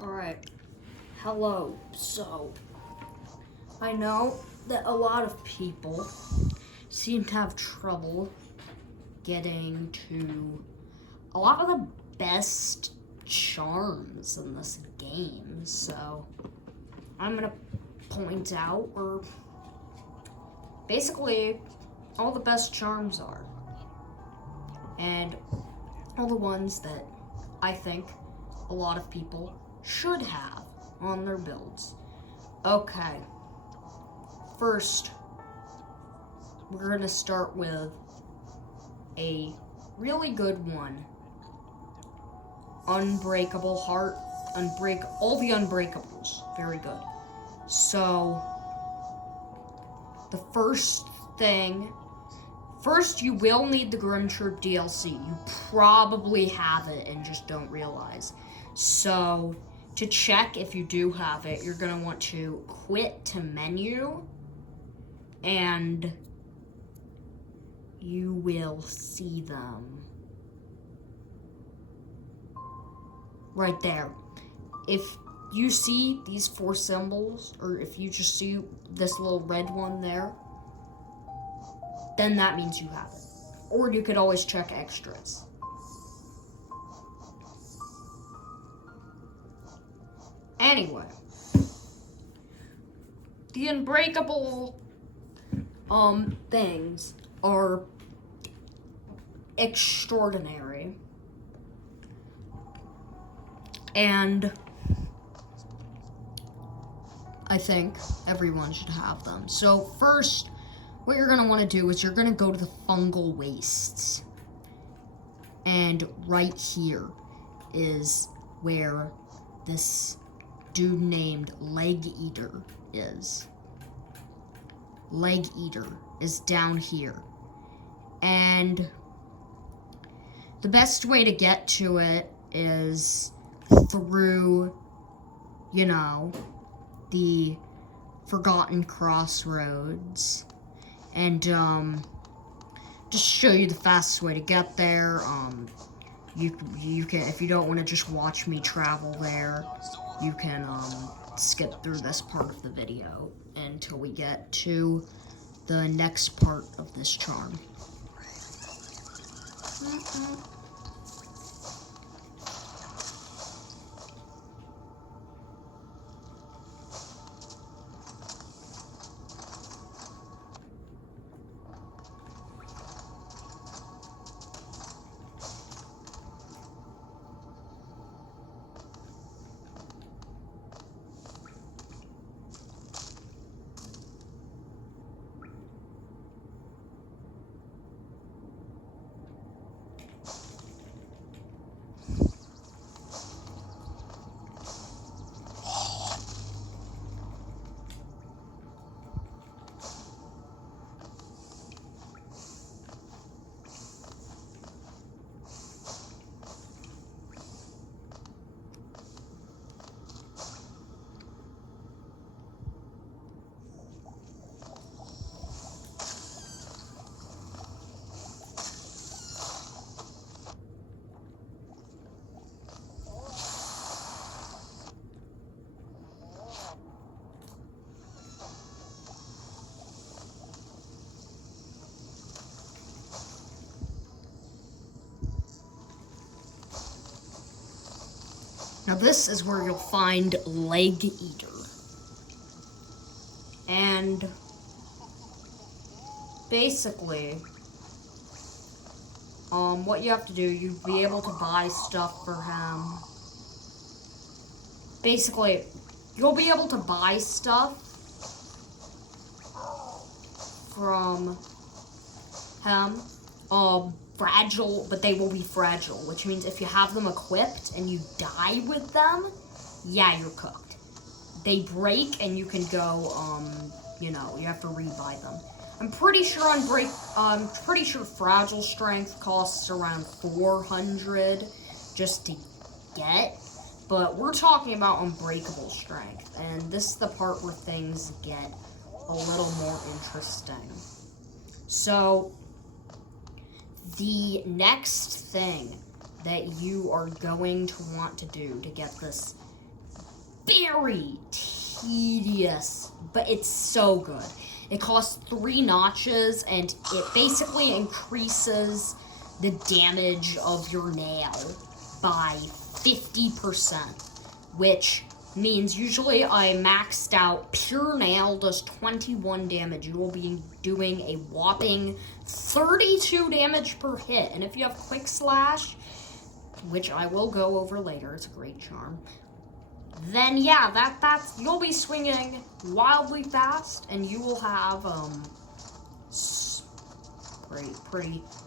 Alright, hello. So, I know that a lot of people seem to have trouble getting to a lot of the best charms in this game. So, I'm gonna point out where basically all the best charms are. And all the ones that I think a lot of people should have on their builds. Okay, first, we're gonna start with a really good one. Unbreakable Heart, all the Unbreakables, very good. So, the first, you will need the Grim Troop DLC. You probably have it and just don't realize. So, to check if you do have it, you're going to want to quit to menu, and you will see them. Right there. If you see these 4 symbols, or if you just see this little red one there, then that means you have it. Or you could always check extras. Anyway, the Unbreakable things are extraordinary. And I think everyone should have them. So first, what you're going to want to do is you're going to go to the Fungal Wastes. And right here is where this dude named Leg Eater is. Leg Eater is down here. And the best way to get to it is through, the Forgotten Crossroads. And just show you the fastest way to get there. You can, if you don't want to just watch me travel there, you can skip through this part of the video until we get to the next part of this charm. Now this is where you'll find Leg Eater. And basically, what you have to do, you'll be able to buy stuff for him. Basically, you'll be able to buy stuff from him. Fragile, but they will be fragile, which means if you have them equipped and you die with them, yeah, you're cooked. They break and you can go, you have to rebuy them. I'm pretty sure fragile strength costs around 400 just to get, but we're talking about unbreakable strength, and this is the part where things get a little more interesting. So, the next thing that you are going to want to do to get this very tedious, but it's so good. It costs 3 notches, and it basically increases the damage of your nail by 50%, which means usually I maxed out pure nail does 21 damage. You will be doing a whopping 32 damage per hit, and if you have quick slash, which I will go over later, it's a great charm, then yeah, that's you'll be swinging wildly fast, and you will have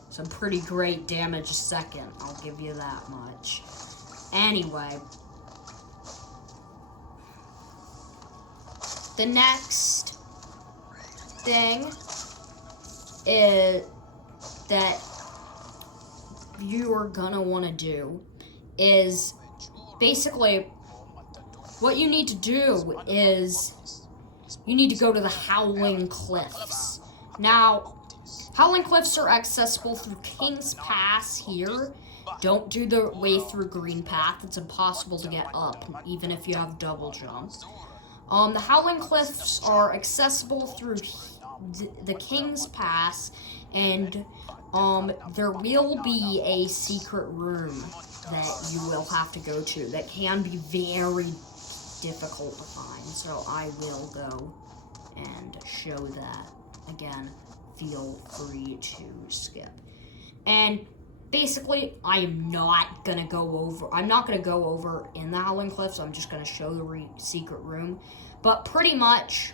some pretty great damage a second. I'll give you that much. Anyway, the next thing is that you are gonna want to do is basically what you need to do is you need to go to the Howling Cliffs. Now, Howling Cliffs are accessible through King's Pass here. Don't do the way through Green Path. It's impossible to get up, even if you have double jump. The Howling Cliffs are accessible through the King's Pass, and there will be a secret room that you will have to go to that can be very difficult to find, so I will go and show that. Again, feel free to skip. And basically, I'm not gonna go over in the Howling Cliffs. I'm just gonna show the secret room. But pretty much,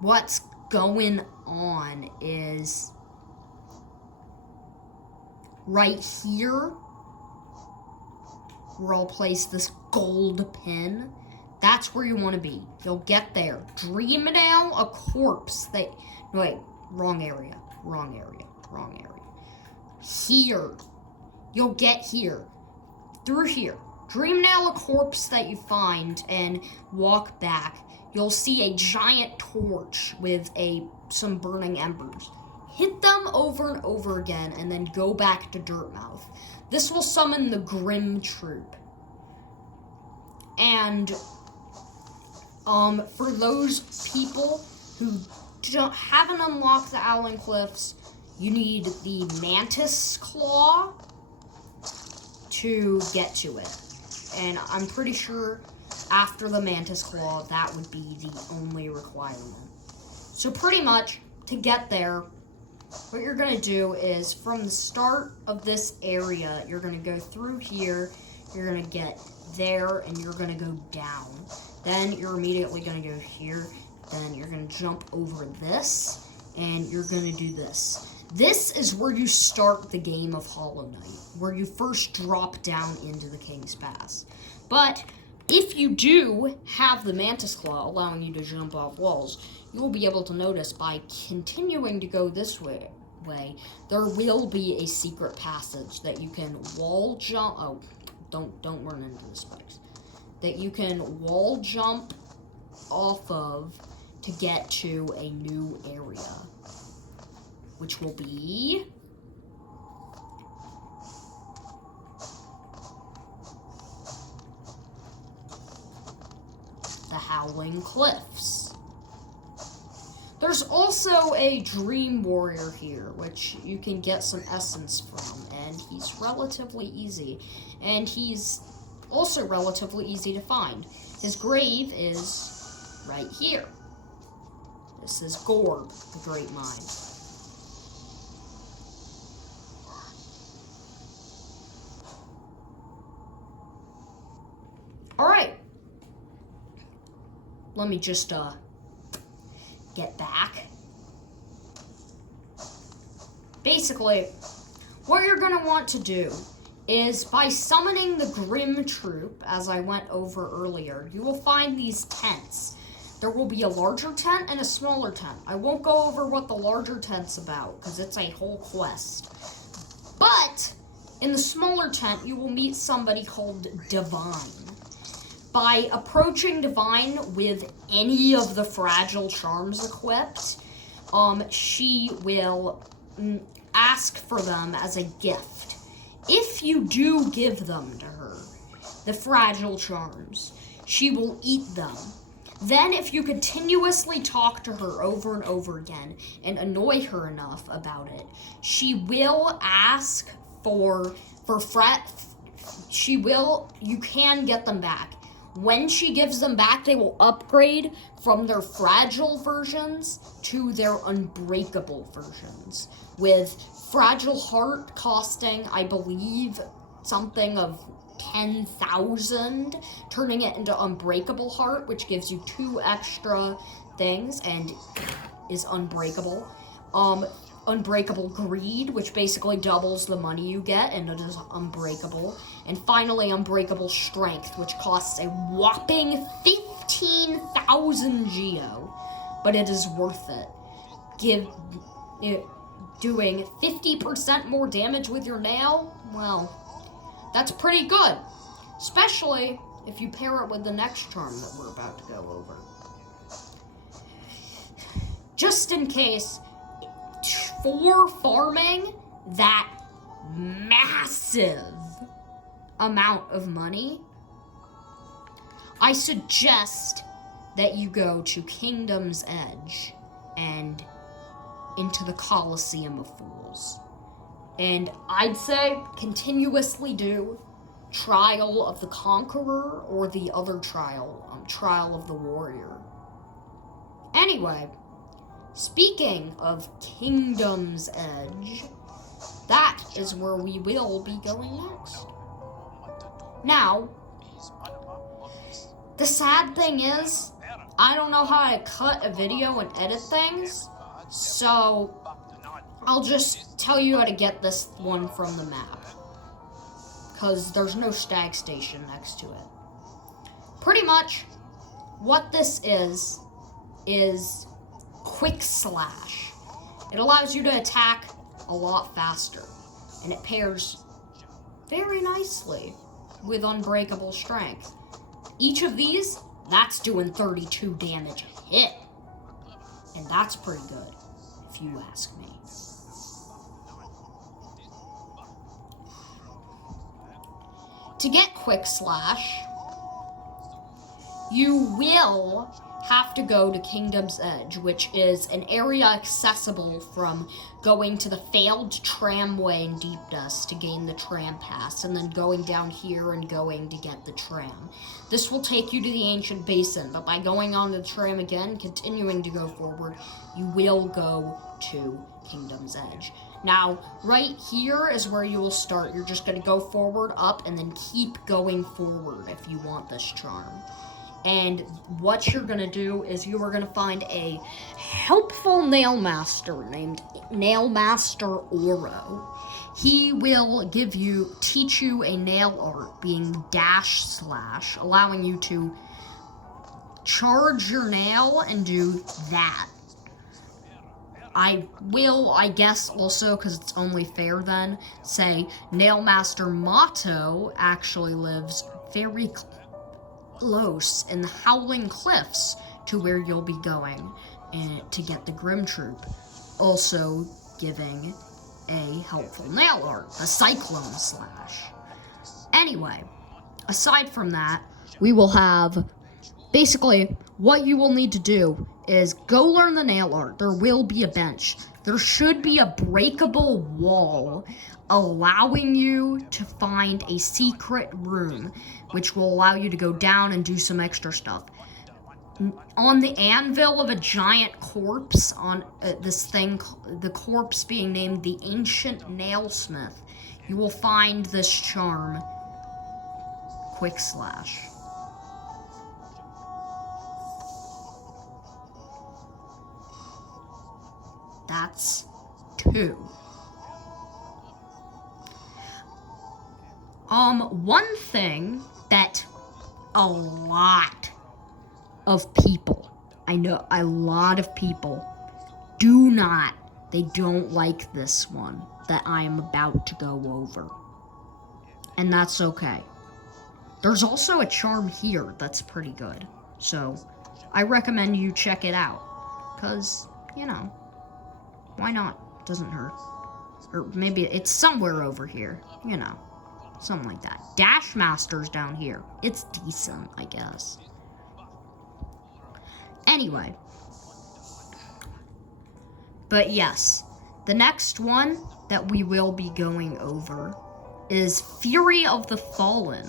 what's going on is right here, where I'll place this gold pin. That's where you want to be. You'll get there. Dreamnail, a corpse. No, wait, wrong area. Here. You'll get here. Through here. Dreamnail, a corpse that you find, and walk back. You'll see a giant torch with some burning embers. Hit them over and over again, and then go back to Dirtmouth. This will summon the Grim Troop. And for those people who haven't unlocked the Howling Cliffs, you need the Mantis Claw to get to it. And I'm pretty sure after the Mantis Claw, that would be the only requirement. So pretty much, to get there, what you're going to do is, from the start of this area, you're going to go through here, you're going to get there, and you're going to go down. Then you're immediately going to go here, then you're going to jump over this, and you're going to do this. This is where you start the game of Hollow Knight, where you first drop down into the King's Pass. But if you do have the Mantis Claw allowing you to jump off walls, you will be able to notice by continuing to go this way, there will be a secret passage that you can wall jump. Oh, don't run into the spikes. That you can wall jump off of to get to a new area, which will be the Howling Cliffs. There's also a Dream Warrior here, which you can get some essence from, and he's relatively easy. And he's also relatively easy to find. His grave is right here. This is Gorb, the Great Mine. Alright. Let me just, get back. Basically, what you're going to want to do is, by summoning the Grim Troop, as I went over earlier, you will find these tents. There will be a larger tent and a smaller tent. I won't go over what the larger tent's about, because it's a whole quest. But, in the smaller tent, you will meet somebody called Divine. By approaching Divine with any of the fragile charms equipped, she will ask for them as a gift. If you do give them to her, the fragile charms. She will eat them. Then, if you continuously talk to her over and over again and annoy her enough about it, she will ask you can get them back. When she gives them back, they will upgrade from their fragile versions to their unbreakable versions, with fragile heart costing, I believe, something of 10,000, turning it into unbreakable heart, which gives you 2 extra things and is unbreakable. Unbreakable greed, which basically doubles the money you get, and it is unbreakable. And finally, unbreakable strength, which costs a whopping 15,000 geo, but it is worth it. Doing 50% more damage with your nail, well, that's pretty good, especially if you pair it with the next charm that we're about to go over. Just in case, for farming that massive amount of money, I suggest that you go to Kingdom's Edge and into the Colosseum of Fools. And I'd say continuously do Trial of the Conqueror or the other trial, Trial of the Warrior. Anyway, speaking of Kingdom's Edge, that is where we will be going next. Now, the sad thing is, I don't know how to cut a video and edit things, so I'll just tell you how to get this one from the map, because there's no stag station next to it. Pretty much, what this is Quick Slash. It allows you to attack a lot faster, and it pairs very nicely with Unbreakable Strength. Each of these, that's doing 32 damage a hit, and that's pretty good, if you ask me. To get Quick Slash, you will have to go to Kingdom's Edge, which is an area accessible from going to the failed tramway in Deep Dust to gain the tram pass, and then going down here and going to get the tram. This will take you to the Ancient Basin, but by going on the tram again, continuing to go forward, you will go to Kingdom's Edge. Now, right here is where you will start. You're just going to go forward, up, and then keep going forward if you want this charm. And what you're going to do is you are going to find a helpful nail master named Nail Master Oro. He will teach you a nail art, being dash slash, allowing you to charge your nail and do that. I will, I guess, also, because it's only fair then, say Nail Master Motto actually lives very close in the Howling Cliffs to where you'll be going to get the Grim Troop, also giving a helpful nail art, a Cyclone Slash. Anyway, aside from that, we will have, basically, what you will need to do is go learn the nail art. There will be a bench. There should be a breakable wall allowing you to find a secret room, which will allow you to go down and do some extra stuff. On the anvil of a giant corpse, on this thing, the corpse being named the Ancient Nailsmith, you will find this charm, Quick Slash. That's 2. One thing that a lot of people, I know a lot of people they don't like this one that I am about to go over. And that's okay. There's also a charm here that's pretty good. So, I recommend you check it out. Because, why not? Doesn't hurt. Or maybe it's somewhere over here, Something like that. Dash Master's down here. It's decent, I guess. Anyway. But yes, the next one that we will be going over is Fury of the Fallen,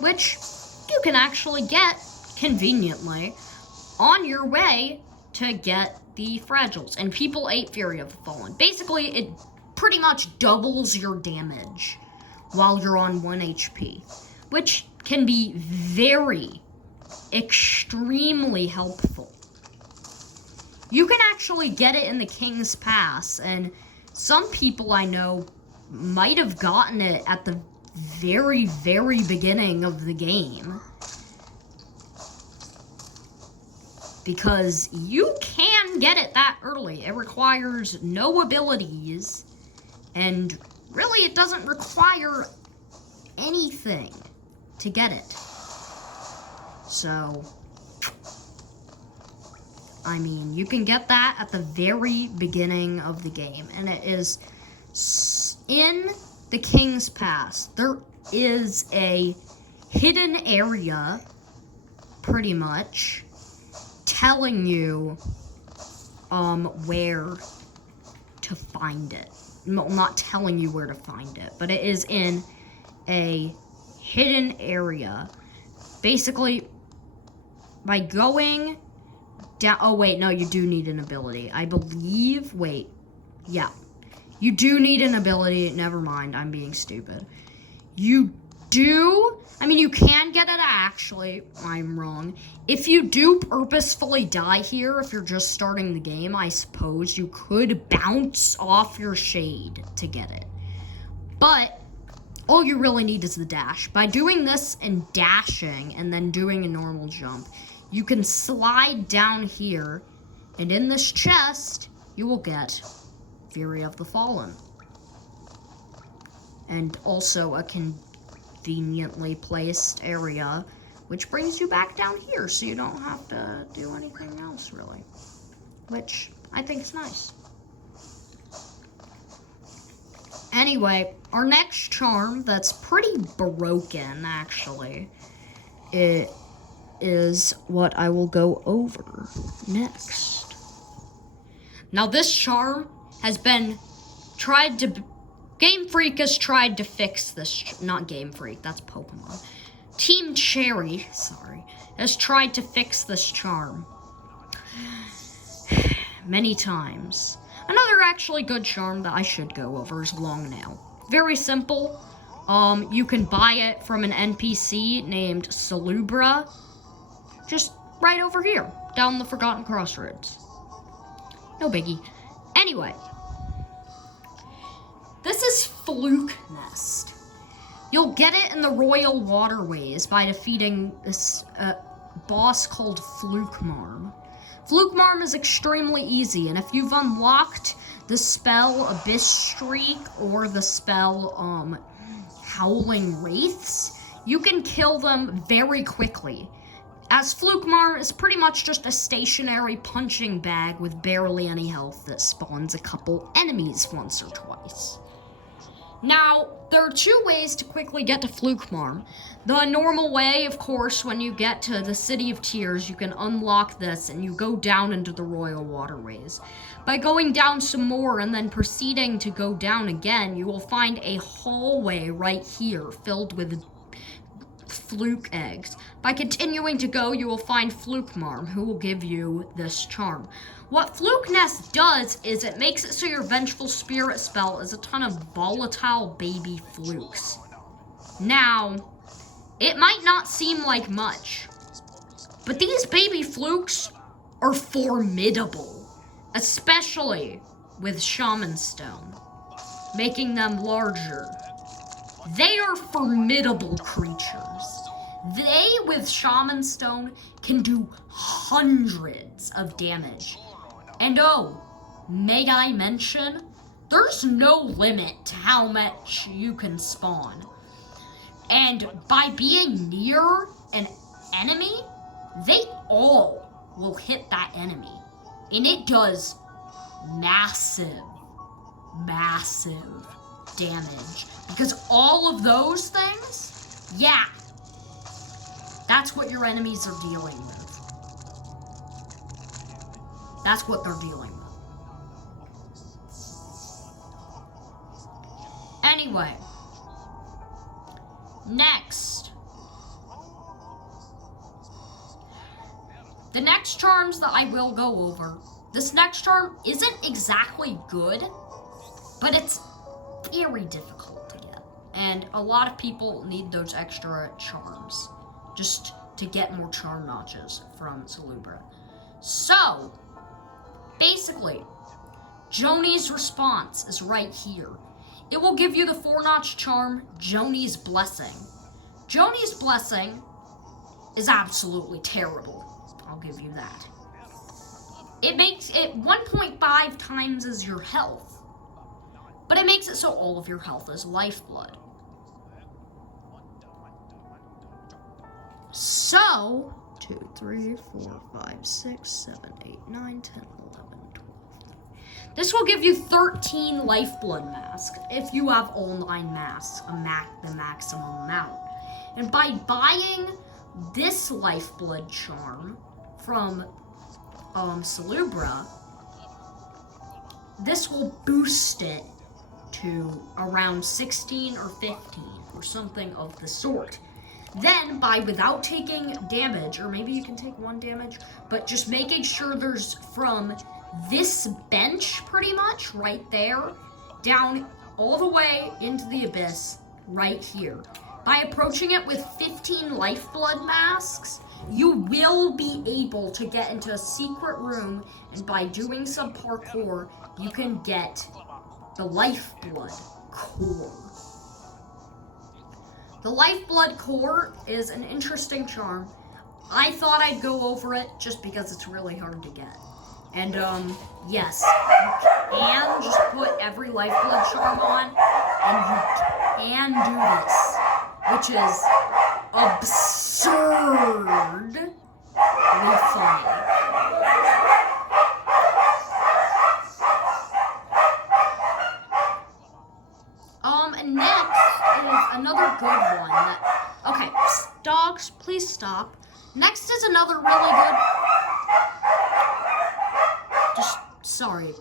which you can actually get conveniently on your way to get the Fragiles. And people ate Fury of the Fallen. Basically, it pretty much doubles your damage while you're on 1 HP, which can be very, extremely helpful. You can actually get it in the King's Pass, and some people I know might have gotten it at the very, very beginning of the game. Because you can get it that early. It requires no abilities, and really it doesn't require anything to get it. So, I mean, you can get that at the very beginning of the game, and it is in the King's Pass. There is a hidden area, pretty much, telling you where to find it. Not telling you where to find it, but it is in a hidden area. Basically, by going down... Oh, wait, no, you do need an ability. I believe... Wait. Yeah. You do need an ability. Never mind, I'm being stupid. You do... I mean, you can get it, actually. I'm wrong. If you do purposefully die here, if you're just starting the game, I suppose you could bounce off your shade to get it. But all you really need is the dash. By doing this and dashing and then doing a normal jump, you can slide down here, and in this chest, you will get Fury of the Fallen. And also a conveniently placed area, which brings you back down here, so you don't have to do anything else, really. Which I think is nice. Anyway, our next charm that's pretty broken, actually, it is what I will go over next. Now, this charm has been tried to... Game Freak has tried to fix this... Not Game Freak, that's Pokemon. Team Cherry, sorry, has tried to fix this charm many times. Another actually good charm that I should go over is Long Nail. Very simple. You can buy it from an NPC named Salubra. Just right over here, down the Forgotten Crossroads. No biggie. Anyway, this is Fluke Nest. You'll get it in the Royal Waterways by defeating this boss called Fluke Marm. Fluke Marm is extremely easy, and if you've unlocked the spell Abyss Streak or the spell Howling Wraiths, you can kill them very quickly, as Fluke Marm is pretty much just a stationary punching bag with barely any health that spawns a couple enemies once or twice. Now, there are two ways to quickly get to Fluke Marm. The normal way, of course, when you get to the City of Tears, you can unlock this and you go down into the Royal Waterways. By going down some more and then proceeding to go down again, you will find a hallway right here filled with Fluke eggs. By continuing to go, you will find Fluke Marm, who will give you this charm. What Fluke Nest does is it makes it so your Vengeful Spirit spell is a ton of volatile baby flukes. Now, it might not seem like much, but these baby flukes are formidable, especially with Shaman Stone, making them larger. They are formidable creatures. They, with Shaman Stone, can do hundreds of damage. And oh, may I mention, there's no limit to how much you can spawn. And by being near an enemy, they all will hit that enemy. And it does massive, massive damage. Because all of those things, yeah, that's what your enemies are dealing with. That's what they're dealing with. Anyway, next. The next charms that I will go over. This next charm isn't exactly good, but it's very difficult to get. And a lot of people need those extra charms just to get more charm notches from Salubra. So, basically, Joni's response is right here. It will give you the 4-notch charm, Joni's Blessing. Joni's Blessing is absolutely terrible. I'll give you that. It makes it 1.5 times as your health. But it makes it so all of your health is lifeblood. So, 2, 3, 4, 5, 6, 7, 8, 9, 10, 11, 12. This will give you 13 lifeblood masks if you have all 9 masks, the maximum amount. And by buying this lifeblood charm from Salubra, this will boost it to around 16 or 15 or something of the sort. Then, without taking damage, or maybe you can take 1 damage, but just making sure there's from this bench, pretty much, right there, down all the way into the abyss, right here. By approaching it with 15 lifeblood masks, you will be able to get into a secret room, and by doing some parkour, you can get the lifeblood core. The Lifeblood Core is an interesting charm. I thought I'd go over it just because it's really hard to get. And, yes, you can just put every Lifeblood charm on, and you can do this, which is absurdly funny. And next is another good one. Okay, dogs, please stop. Next is another really good. Just sorry.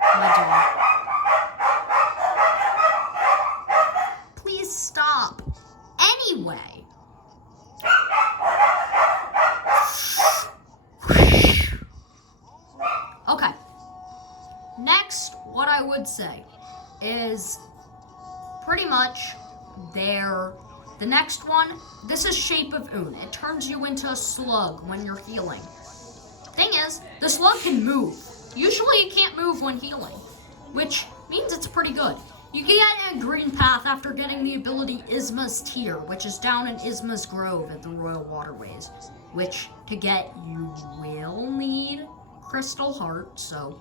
My dog. Please stop. Anyway. Okay. Next, what I would say is pretty much the next one. This is Shape of Un. It turns you into a slug when you're healing. Thing is, the slug can move. Usually it can't move when healing, which means it's pretty good. You can get a green path after getting the ability Isma's Tear, which is down in Isma's Grove at the Royal Waterways, which to get you will need Crystal Heart, so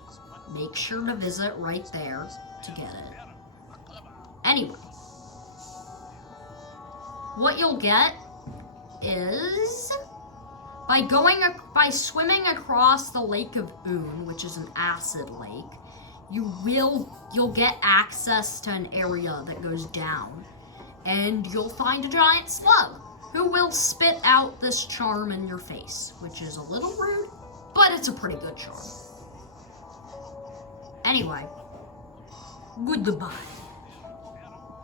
make sure to visit right there to get it. Anyway, what you'll get is by swimming across the Lake of Un, which is an acid lake, you'll get access to an area that goes down, and you'll find a giant slug who will spit out this charm in your face, which is a little rude, but it's a pretty good charm. Anyway, goodbye.